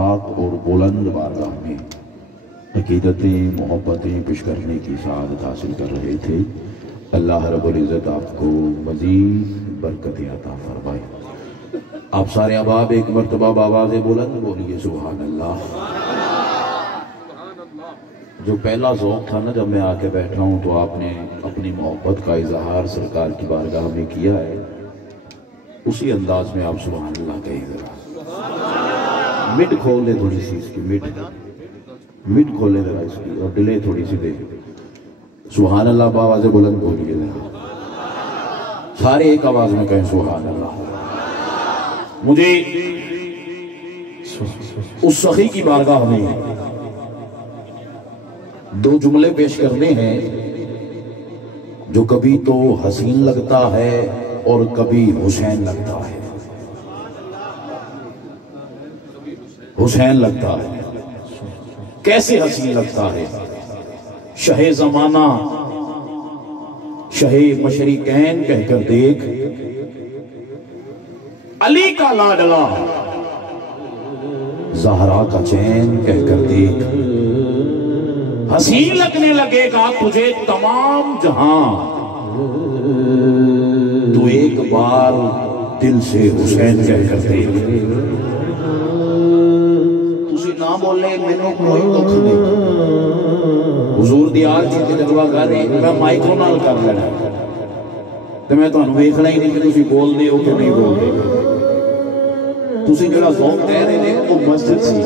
پاک اور بلند بارگاہ میں عقیدتیں محبتیں پیش کرنے کی سعادت حاصل کر رہے تھے۔ اللہ رب العزت آپ کو مزید برکت عطا فرمائے۔ آپ سارے احباب ایک مرتبہ بآواز بلند بولیے سبحان اللہ۔ جو پہلا ذوق تھا نا جب میں آ کے بیٹھا ہوں تو آپ نے اپنی محبت کا اظہار سرکار کی بارگاہ میں کیا ہے، اسی انداز میں آپ سبحان اللہ کہیں ذرا مڈ کھول لے تھوڑی سی، اس کی مڈ کھول لے ذرا اس کی، اور ڈیلے تھوڑی سی دے سبحان اللہ بآواز بلند بولیے ذرا، سارے ایک آواز میں کہیں سبحان اللہ۔ مجھے اس سخی کی بارگاہ میں دو جملے پیش کرنے ہیں جو کبھی تو حسین لگتا ہے اور کبھی حسین لگتا ہے۔ حسین لگتا ہے، کیسے حسین لگتا ہے؟ شہ زمانہ شہ مشرقین کہہ کر دیکھ، علی کا لاڈلا زہرا کا چین کہہ کر دیکھ، حسین لگنے لگے گا تجھے تمام جہاں، تو ایک بار دل سے حسین کہہ کر دیکھ۔ تسی نہ بولے مینوں کوئی دکھ نہیں، حضور دی آل چیز جلوہ کر رہے میں مائکرو نال کر لینا تو میں تمہیں ویکھنا ہی نہیں کہ تسی بول دے ہو کہ نہیں بول دے۔ تسی جڑا ذوق کہہ رہے تھے وہ مسجد سی،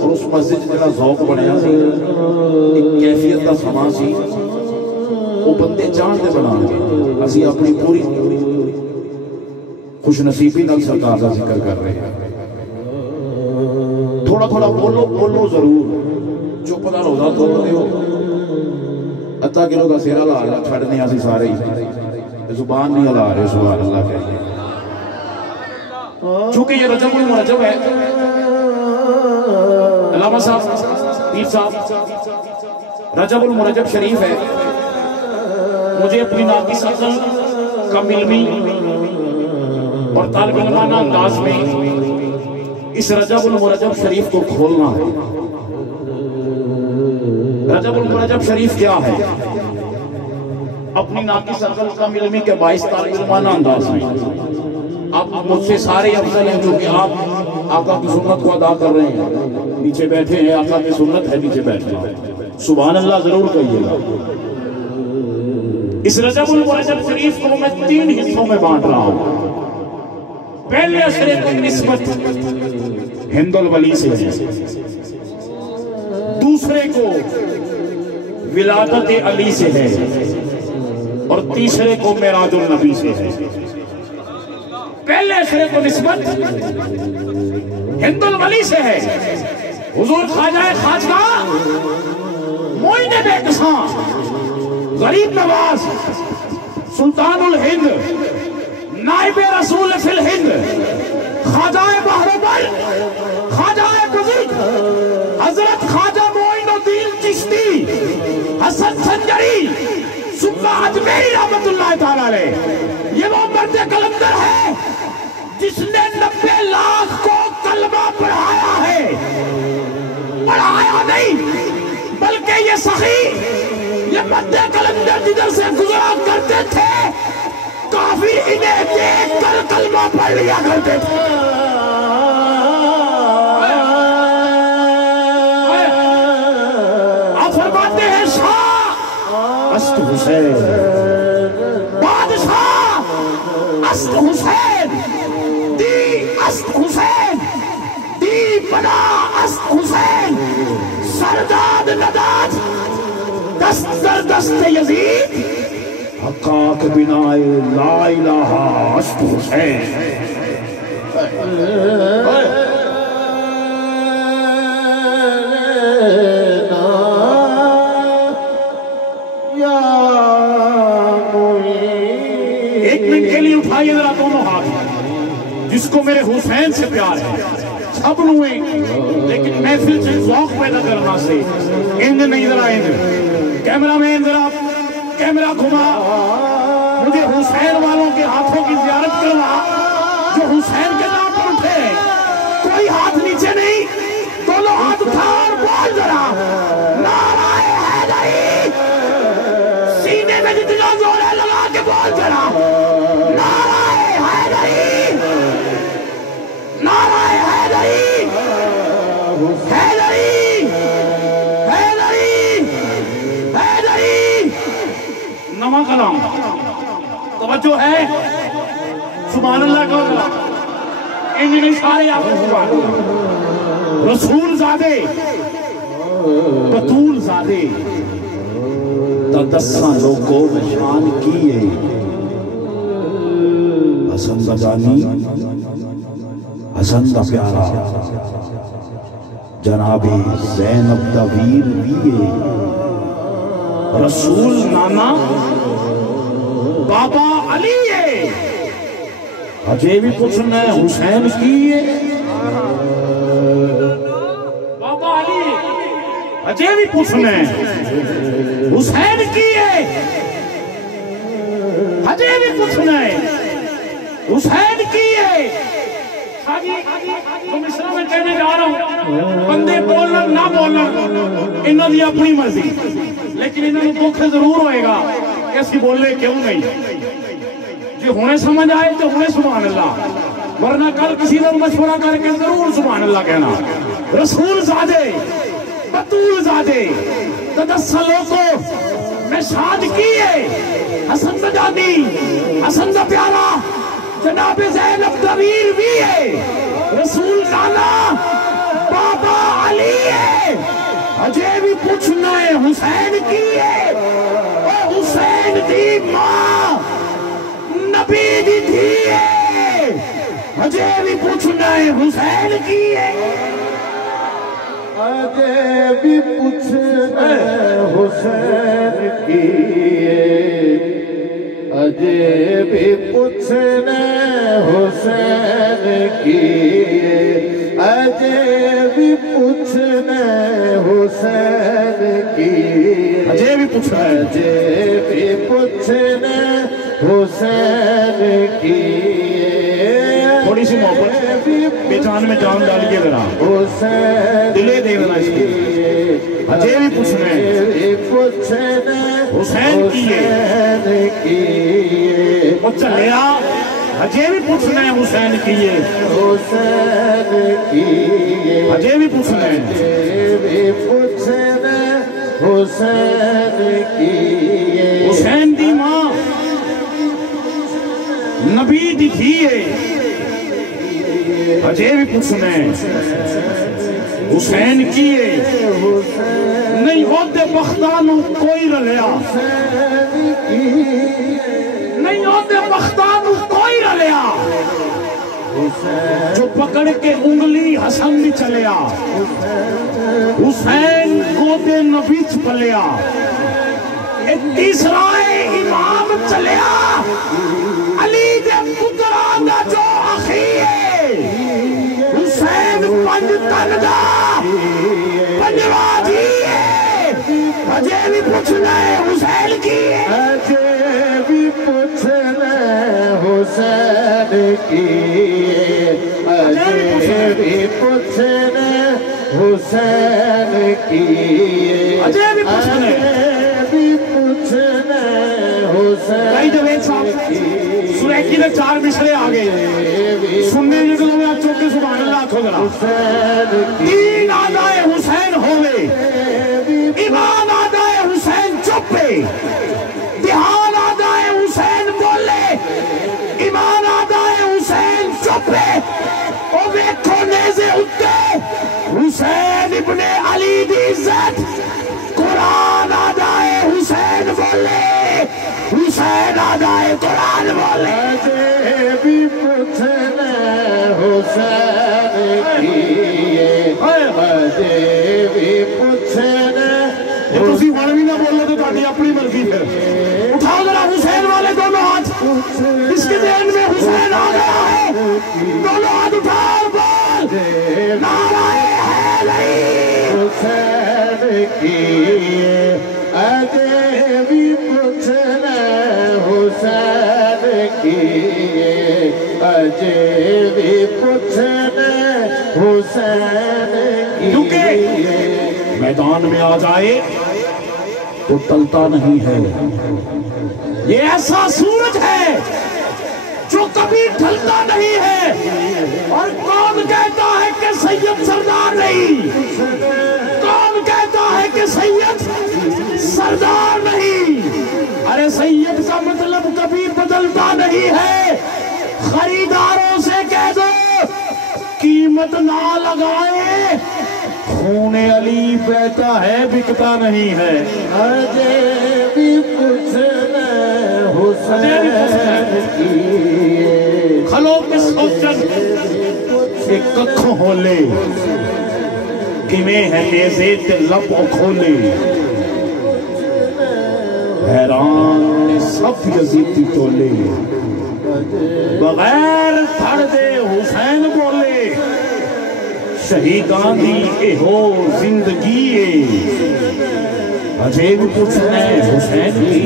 اور اس مسجد جڑا ذوق بنیا سی ایک کیفیت کا سما سی، وہ بندے جانتے بنا گے۔ اسی اپنی پوری خوش نصیبی نال سرکار کا ذکر کر رہے ہیں۔ تھوڑا تھوڑا بولو ضرور، چپ نہ روزہ توڑ دیو، ادھا کلو کا سیرا لا لیا چھڑنے اسی سارے ہی زبان نہیں ہلا رہے سبحان اللہ کہہ۔ چونکہ یہ رجب المرجب ہے، علامہ صاحب پیر صاحب رجب المرجب شریف ہے، مجھے اپنی ناقص عقل کم علمی اور طالب علمانہ انداز میں اس رجب المرجب شریف کو کھولنا ہے۔ رجب المرجب شریف کیا ہے؟ اپنی ناقص عقل کم علمی کے باعث طالب علمانہ انداز میں آپ مجھ سے سارے افضل ہیں جو کہ آپ آقا کی سنت کو ادا کر رہے ہیں، نیچے بیٹھے ہیں، آقا کی سنت ہے نیچے بیٹھے ہیں، سبحان اللہ ضرور کہیے گا۔ اس رجب المرجب شریف کو میں 3 حصوں میں بانٹ رہا ہوں۔ پہلے اشرے کی نسبت ہند الولی سے ہے، دوسرے کو ولادت علی سے ہے، اور تیسرے کو معراج النبی سے ہے۔ پہلے اشرے کو نسبت ہند الولی سے ہے، حضور خواجہ خواجہ معین بے کساں غریب نواز سلطان الہند نائب رسول فی الہند خواجہ بحر خواجہ بزرگ حضرت خواجہ معین الدین چشتی حسن سنجری صبح اجمیری رحمت اللہ تعالیٰ علیہ، یہ وہ مرد کلندر ہے جس نے 90 لاکھ کو کلمہ پڑھایا ہے، پڑھایا نہیں بلکہ یہ سخی یہ مرد کلندر جدھر سے گزرا کرتے تھے کافی انہیں دیکھ کر کلمہ پڑھ لیا کرتے تھے۔ آپ فرماتے ہیں شاہ است حسین، بادشاہ است حسین، دی است حسین، دی بنا است حسین، سرداد نداد دست در دست یزید، حقاق بنائے لا الہ است حسین۔ ایک منٹ کے لیے اٹھائیے ذرا دونوں ہاتھ، جس کو میرے حسین سے پیار ہے سب نویں، لیکن محفل سے ذوق پیدا کرنا سے اند نہیں، ذرا اند کیمرہ مین ذرا کیمرہ گھما، مجھے حسین والوں کے ہاتھوں کی زیارت کروا جو حسین کے نام پر اٹھے، کوئی ہاتھ نیچے نہیں، ہاتھ اٹھا اور بول ذرا نعرہ حیدری، سینے میں جتنا زور ہے لگا کے بول ذرا نعرہ حیدری، نعرہ حیدری، حیدری، حیدری، حیدری۔ نواں کلام توجہ ہے، سبحان اللہ کا کلام انہی نہیں سارے آپ کو سبحان اللہ۔ رسول زادے بطول زادے تدساں لوگوں نشان کیے، حسن بجانی حسن دا پیارا جناب زینب دا ویر ویے، رسول نانا بابا علی ہے، اجے بھی پوچھنا ہے حسین کی ہے، بابا علی اجے بھی پوچھنا ہے حسین کی ہے، اجے بھی پوچھنا ہے حسین کی ہے۔ تو مصرع میں کہنے جا رہا ہوں، بندے بولنا نہ بولنا انہوں دی اپنی مرضی، لیکن انہوں نے دکھ ضرور ہوئے گا کہ اسی بولے کیوں نہیں، جی ہونے سمجھ آئے تو ہونے سبحان اللہ، ورنہ کل کسی نے مشورہ کر کے ضرور سبحان اللہ کہنا۔ رسول زادے بطول زادے تدسلوں کو میں شاد کیے، حسن بجانی حسن دا پیارا جناب زینب دا ویر بھی ہے، رسول نانا بابا علی ہے، اجے بھی پوچھنا ہے حسین کی ہے، او حسین دی ماں نبی دی تھی ہے، اجے بھی پوچھنا ہے حسین کی ہے، اجے بھی پوچھنا ہے حسین کی ہے، اجے بھی پوچھنا ہے حسین کی ہے، اجے بھی پوچھنا ہے حسین کی ہے، اجے بھی پوچھنا ہے، اجے بھی پوچھنا ہے حسین کی ہے، تھوڑی سی محبت بیچان میں جان ڈالیے ذرا، حسین دلے دے دینا اس کی، اجے بھی پوچھنا ہے حسین کی ہے، وہ چلیا اجے بھی پوچھنا ہے حسین کی ہے، حسین کی ہے، اجے بھی پوچھنا ہے حسین کی ہے، حسین دی ماں نبی دی تھی ہے، اجے بھی پوچھنا ہے حسین کی ہے، نہیں ہوتے بختانوں کوئی رلیا، نہیں ہوتے بختانوں کوئی رلیا، جو پکڑ کے انگلی حسن بھی چلیا، حسین گودے نبی چپلیا، ایک تیسرا امام چلیا، علی دے پتران دا جو اخی ہے، حسین پنج تن دا پنجوا جی ہے، اجے بھی پوچھنا ہے حسین کی ہے، اجے بھی پوچھنا ہے حسین کی ہے، اجے بھی پوچھنا ہے حسین کی ہے، اجے بھی پوچھنا ہے کئی جوید صاحب سریکی نے 4 مصرے آگئے سننے جگلوں میں آپ چوکے سبحان اللہ کھو ذرا، تین آدائے حسین ہوئے، ایمان آدائے حسین چپے، دہان آدائے حسین بولے، ایمان آدائے حسین چپے، او ویکھو نیزے اٹھے حسین ابن علی دی عزت، قرآن آدائے حسین بولے، حسین آدائے قرآن بولے، اجے بھی پوچھنا حسین کی ہے، اجے بھی پوچھنا، یہ تسی وڑوی نہ بولو تو تاڑی اپنی مرضی پھر اٹھاؤ ذرا حسین والے دونوں ہاتھ، اس کے ذہن میں حسین آ گیا ہے، دونوں ہاتھ اٹھا اور بول نعرہ حیدری، حسین کی ہے، اجے بھی پوچھنا حسین کی ہے، اجے بھی پوچھنا حسین کیونکہ میدان میں آ جائے تو ٹلتا نہیں ہے. یہ ایسا سورج ہے جو کبھی ڈھلتا نہیں ہے. اور کون کہتا ہے کہ سید سردار نہیں؟ کون کہتا ہے کہ سید سردار نہیں؟ ارے سید کا مطلب کبھی بدلتا نہیں ہے. خریداروں سے کہہ دو قیمت نہ لگائے، خون علی بہتا ہے بکتا نہیں ہے. اجے بھی پوچھنا حسین کی کھلو کے سوچن ایک ککھوں ہولے کمیں ہے نیزے تے لب کھولے. حیران نے سب یزیدی ٹولے، بغیر دھڑ دے حسین بولے. شہیدان دی اے ہو زندگی اجے بھی پوچھنا حسین کی.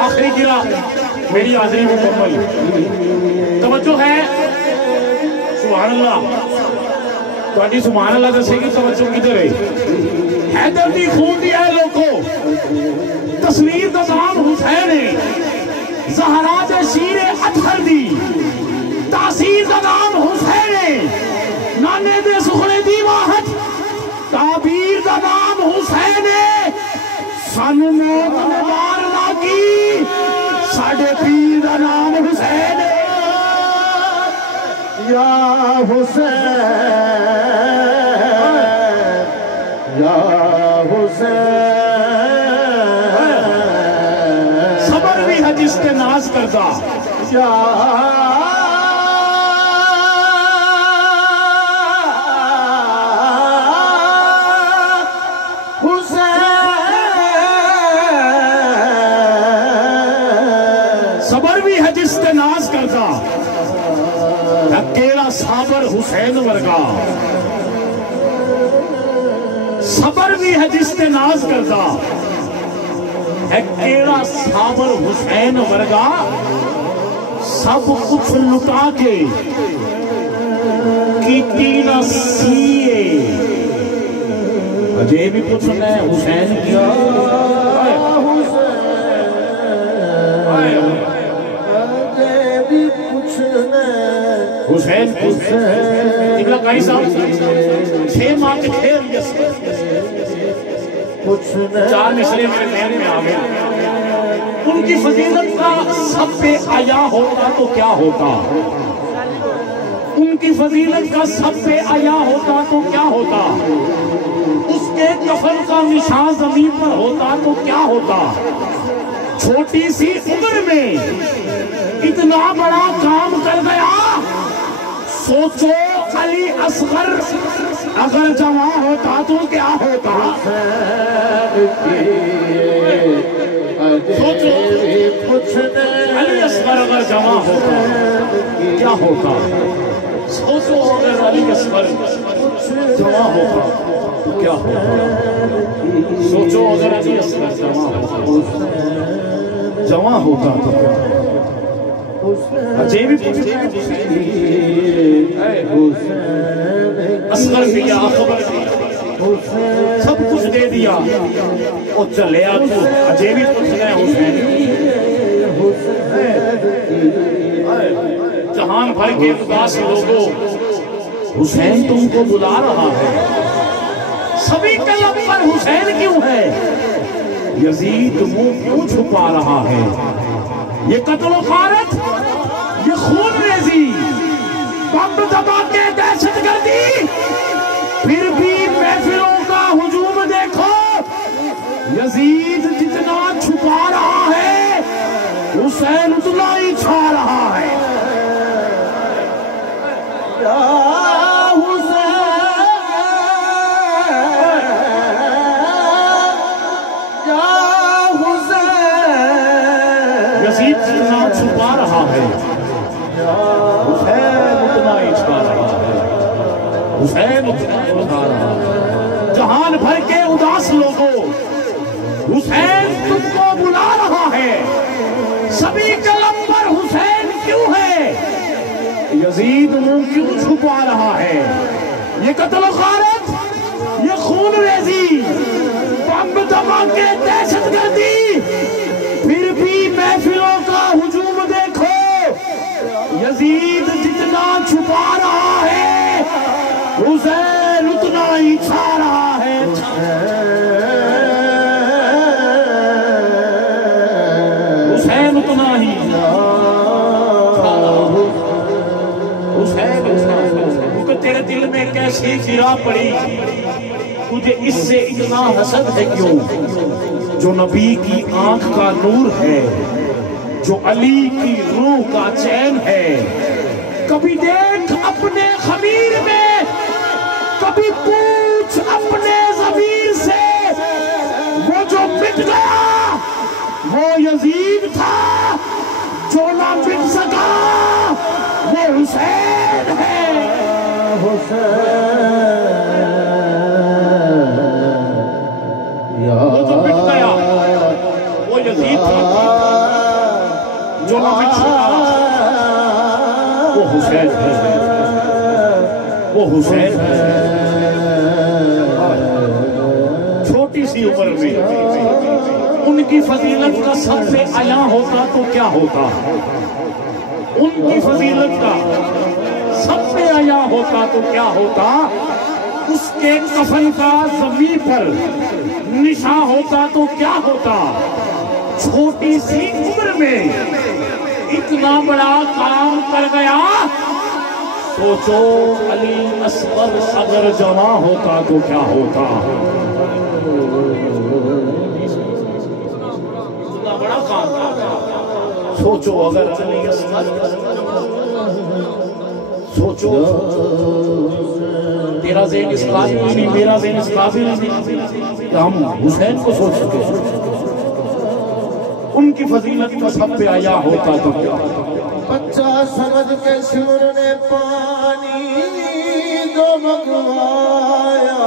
آخری گرا میری حاضری مکمل. توجہ ہے سبحان اللہ. تہاڈی سبحان اللہ دسے گی توجہ کدھر ہے؟ حیدر دی خون دی اے لوگو، تصویر دا نام حسین ہے. زہرا دے شیر اطہر دی تاثیر دا نام حسین ہے. نانے دے سخرے دی واحد تعبیر دا نام حسین ہے. سانو موت نے مار نہ کی، ساڑھے پیر دا نام حسین ہے. یا حسین یا حسین. صبر بھی ہے جس کے ناز کردہ، یا صبر بھی ہے جس کے ناز کردہ، اکیلا صابر حسین ورگا. صبر بھی ہے جس کے ناز کردہ، اکیلا صابر حسین ورگا. سب کچھ لٹا کے کیتی نہ سیے. اجے بھی پوچھنا ہے حسین کیا. حسین ابن قیس صاحب 6 ماہ کے کھیل یس 4 مصرے میرے ذہن میں آ گئے. ان کی فضیلت کا سب پہ آیا ہوتا تو کیا ہوتا؟ ان کی فضیلت کا سب پہ آیا ہوتا تو کیا ہوتا؟ اس کے کفن کا نشان زمین پر ہوتا تو کیا ہوتا؟ چھوٹی سی عمر میں اتنا بڑا کام کر گیا. سوچو علی اصغر اگر جوان ہوتا تو کیا ہوتا؟ سوچو علی اصغر اگر جوان ہوتا کیا ہوتا؟ سوچو اگر علی اصغر جوان ہوتا تو کیا ہوتا؟ سوچو اگر علی اصغر جوان ہوتا تو کیا ہوتا؟ اجے بھی اصغر دیا، اخبر دیا، سب کچھ دے دیا اور چلیا تو اجے بھی پوچھنا ہے حسین. جہان بھر کے اداس لوگوں حسین تم کو بلا رہا ہے. سبھی قلب پر حسین کیوں ہے؟ یزید منہ کیوں چھپا رہا ہے؟ یہ قتل و غارت، یہ خون ریزی، بم دھماکے، دہشت گردی، پھر بھی محفلوں کا ہجوم دیکھو. یزید جتنا چھپا رہا ہے حسین اتنا ہی چھا رہا ہے. یزید جتنا چھپا رہا ہے حسین اتنا ہی چھپا رہا ہے. حسین اتنا ہی چھپا رہا ہے. جہان بھر کے اداس لوگوں حسین تم کو بلا رہا ہے. سبھی قلم پر حسین کیوں ہے؟ یزید منہ کیوں چھپا رہا ہے؟ یہ قتل و غارت، یہ خون ریزی، بم دھماکے، دہشت گردی، پھر بھی محفلوں کا ہجوم دیکھو، یزید جتنا چھپا رہا ہے حسین اتنا ہی چھا رہا ہے۔ حسین اتنا ہی کیونکہ تیرے دل میں کیسی گرا پڑی، تجھے اس سے اتنا حسد ہے کیوں؟ جو نبی کی آنکھ کا نور ہے، جو علی کی روح کا چین ہے، کبھی دیکھ اپنے خمیر میں، کبھی پوچھ اپنے ضمیر سے، وہ جو مٹ گیا وہ یزید تھا، جو نہ مٹ سکا وہ حسین ہے۔ وہ جو مٹ گیا وہ یزید تھا، جو نہ مٹ سکا وہ حسین ہے، وہ حسین ہے۔ چھوٹی سی عمر میں ان کی فضیلت کا سب سے عیاں ہوتا تو کیا ہوتا؟ ان کی فضیلت کا سب سے عیاں ہوتا تو کیا ہوتا؟ اس کے کفن کا زمین پر نشان ہوتا تو کیا ہوتا؟ چھوٹی سی عمر میں اتنا بڑا کام کر گیا، سوچو علی اصغر اگر جوان ہوتا تو کیا ہوتا؟ اتنا بڑا کام کر گیا، سوچو اگر علی اصغر، سوچو تیرا ذہن اس قابل نہیں، میرا ذہن اس قابل نہیں کہ ہم حسین کو سوچ سکے۔ ان کی فضیلت کا سب پہ آیا ہوتا تو کیا؟ بچہ سمجھ کے شور نے پانی جو منگوایا،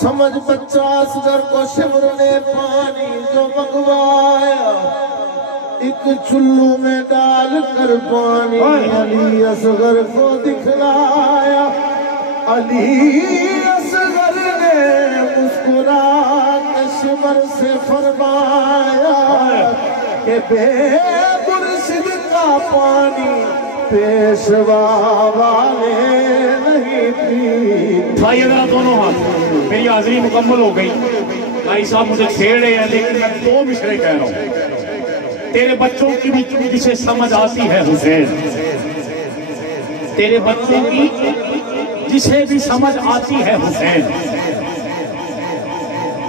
سمجھ بچہ اصغر کو شور نے پانی جو منگوایا، ایک چلو میں ڈال کر پانی علی اصغر کو دکھلایا، علی اصغر نے مسکرا کے شمر سے فرمایا کہ بے مرشد کا پانی پیشوا والے نہیں پیتے۔ بھائی ذرا دونوں ہاتھ، میری حاضری مکمل ہو گئی، بھائی صاحب مجھے چھیڑے ہیں لیکن میں دو مشرے کہہ رہا ہوں۔ تیرے بچوں کی بھی جسے سمجھ آتی ہے حسین، تیرے بچوں کی جسے بھی سمجھ آتی ہے حسین۔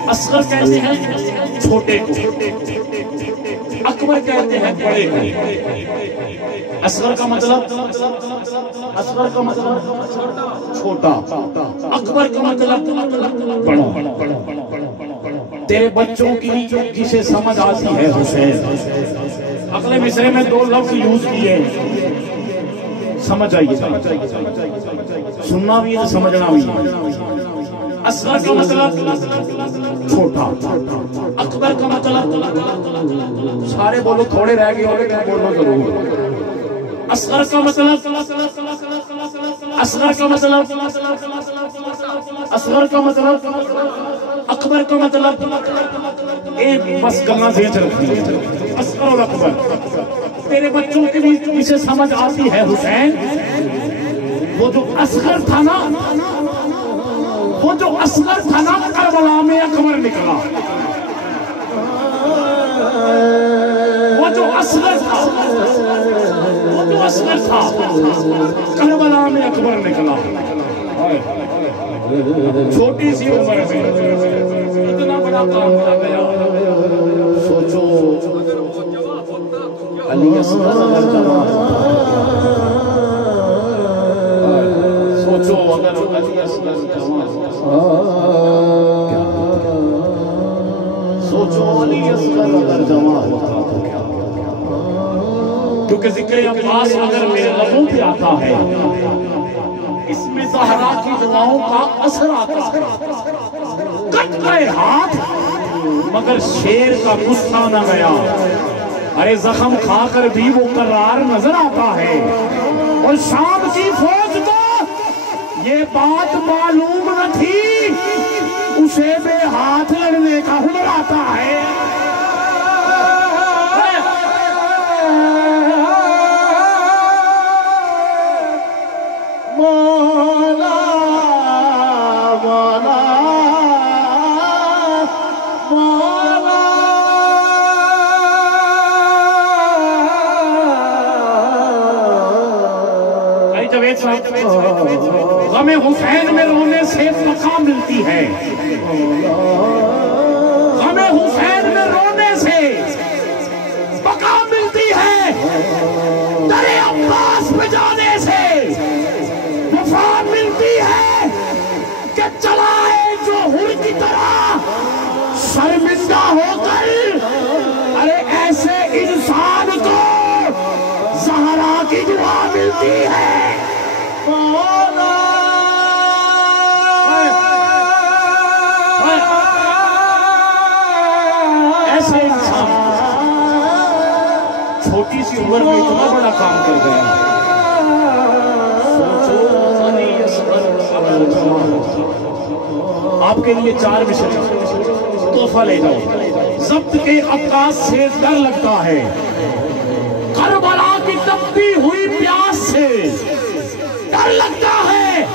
اصغر کہتے ہیں چھوٹے کو، اکبر کہتے ہیں بڑے کو۔ اصغر کا مطلب چھوٹا، اکبر کا مطلب بڑا۔ تیرے بچوں کی جسے سمجھ آتی ہے حسین۔ اگلے مصرے میں دو لفظ یوز کیے، سمجھ آئیے، سننا بھی ہے سمجھنا بھی ہے۔ اصغر کا مطلب چھوٹا، اکبر کا مطلب سارے بولو، تھوڑے رہ گئے ہوگے تو بولو ضرور۔ اصغر کا مطلب، اصغر کا مطلب، اصغر کا مطلب، اکبر کا مطلب، ایک بس گلنا سے چلتی ہے، اصغر اور اکبر۔ تیرے بچوں کے بھی اسے سمجھ آتی ہے حسین۔ وہ جو اصغر تھا نا، وہ جو اصغر تھا نا، کربلا میں اکبر نکلا۔ وہ جو اصغر تھا، وہ جو اصغر تھا، کربلا میں اکبر نکلا۔ چھوٹی سی عمر میں اتنا بڑا کام کر گیا۔ سوچو علی اصغر اگر جوان ہوتا، سوچو اگر علی اصغر جوان ہوتا، سوچو علی اصغر اگر جوان ہوتا تو کیا؟ کیونکہ ذکر عباس اگر میرے لبوں پہ آتا ہے، اس میں زہرا کی دعاؤں کا اثر آتا ہے۔ کٹ گئے ہاتھ مگر شیر کا غصہ نہ گیا، ارے زخم کھا کر بھی وہ قرار نظر آتا ہے، اور شام کی فوج کو یہ بات معلوم نہ تھی، اسے بے ہاتھ لڑنے کا ہنر آتا ہے۔ مولا مولا مولا جاوید صاحب، غم حسین میں رونے سے بقا ملتی ہے، غم حسین میں رونے سے بقا ملتی ہے، در عباس پہ جانے سے وفا ملتی ہے، کہ چلائے جو ہر کی طرح شرمندہ ہو کر، ارے ایسے انسان کو زہرا کی دعا ملتی ہے۔ مولا ایسے انسان چھوٹی سی عمر میں اتنا بڑا کام کر گیا۔ سوچو علی اصغر ابو جمال، آپ کے لیے 4 مشن تحفہ لے جاؤ۔ ضبط کے عکاس سے ڈر لگتا ہے، کربلا کی تپتی ہوئی پیاس سے ڈر لگتا ہے،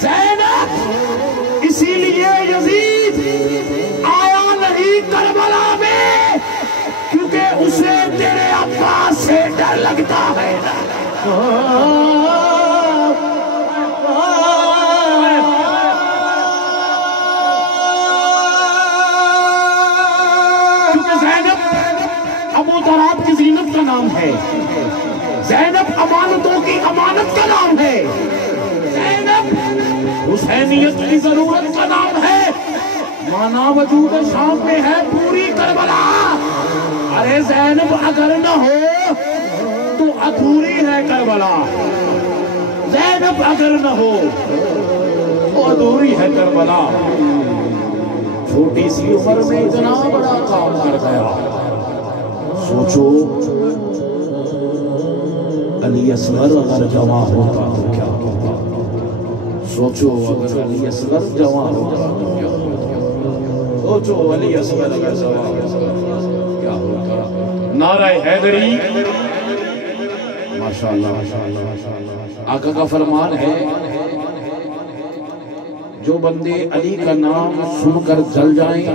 زینب اسی لیے یزید آیا نہیں کربلا میں، کیونکہ اسے تیرے عباس سے ڈر لگتا ہے۔ کیونکہ زینب ابو طراب کی زینت کا نام ہے، زینب امانتوں کی امانت کا نام ہے، زینب حسینیت کی ضرورت کا نام ہے، مانا وجود شام میں ہے پوری کربلا۔ ارے زینب اگر نہ ہو تو ادھوری ہے کربلا، زینب اگر نہ ہو تو ادھوری ہے کربلا۔ چھوٹی سی عمر میں اتنا بڑا کام کر گیا۔ سوچو علی اصغر اگر جوان ہوتا تو کیا ہوتا؟ سوچو اگر علی اصغر جوان ہوتا تو کیا ہوتا؟ سوچو علی اصغر اگر جوان ہوتا تو کیا ہوتا؟ نعرہ حیدری، ماشاءاللہ آقا کا فرمان ہے، جو بندے علی کا نام سن کر جل جائیں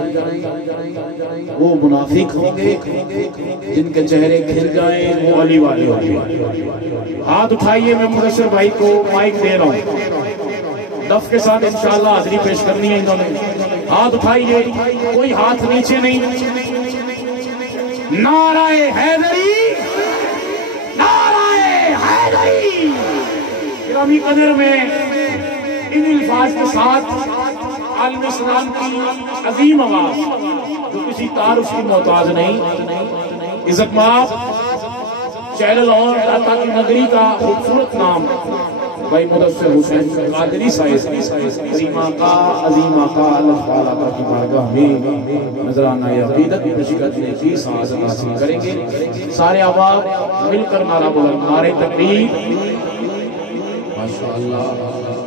وہ منافق ہوں گے، جن کے چہرے کھل جائیں وہ علی والے ہوں گے۔ ہاتھ اٹھائیے، میں مدثر بھائی کو مائک دے رہا ہوں، دف کے ساتھ انشاءاللہ حاضری پیش کرنی ہے انہوں نے۔ ہاتھ اٹھائیے، کوئی ہاتھ نیچے نہیں۔ نعرہ حیدری، نعرہ حیدری۔ گرامی قدر میں ان الفاظ کے ساتھ عالم اسلام کی عظیم آواز جو کسی تعارف کی محتاج نہیں، عزت مآب چینل اور داتا کی نگری کا خوبصورت نام بھائی مدثر حسین قادری صاحب، کریم آقا عظیم آقا اللہ تعالیٰ کی بارگاہ میں نذرانہ عقیدت نشیدت نے کی سعادت حاصل کریں گے۔ سارے احباب مل کر نعرہ بلند، نعرہ تکبیر۔ ماشاءاللہ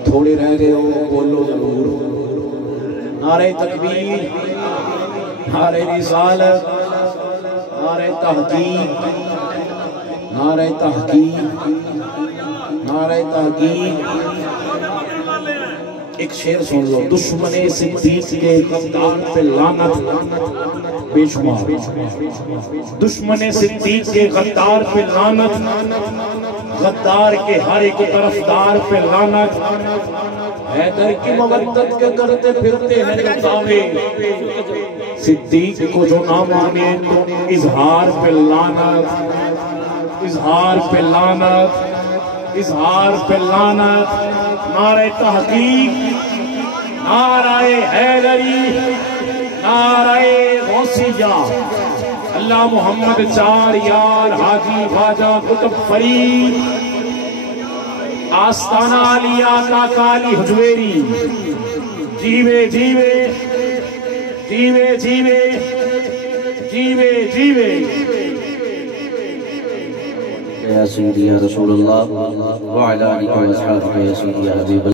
تھوڑے رہ گئے ہو، بولو ضرور۔ نعرہ تکبیر، نعرہ رسالت، نعرہ تحقیق، نعرہ تحقیق، نعرہ تحقیق۔ ایک شعر سن لو، دشمن صدیق کے غدار پہ لعنت بے شمار، دشمن صدیق کے غدار پہ لعنت، غدار کے ہر ایک طرفدار پہ لعنت، حیدر کی مودت کے کرتے پھرتے ہیں دعوے، صدیق کو جو نہ مانے تو اظہار پہ لعنت، اظہار پہ لعنت، اظہار پہ لعنت۔ نعرہ تحقیق، نعرہ حیدری، نعرہ غوثیہ، اللہ محمد چار یار حاجی خواجہ قطب فرید، آستانہ علیہ کا کالی حجویری، جیوے جیوے جیوے جیوے جیوے جیوے یا سیدی یا رسول اللہ وعلی آلہ و اصحابہ یا سیدی یا حبیب اللہ.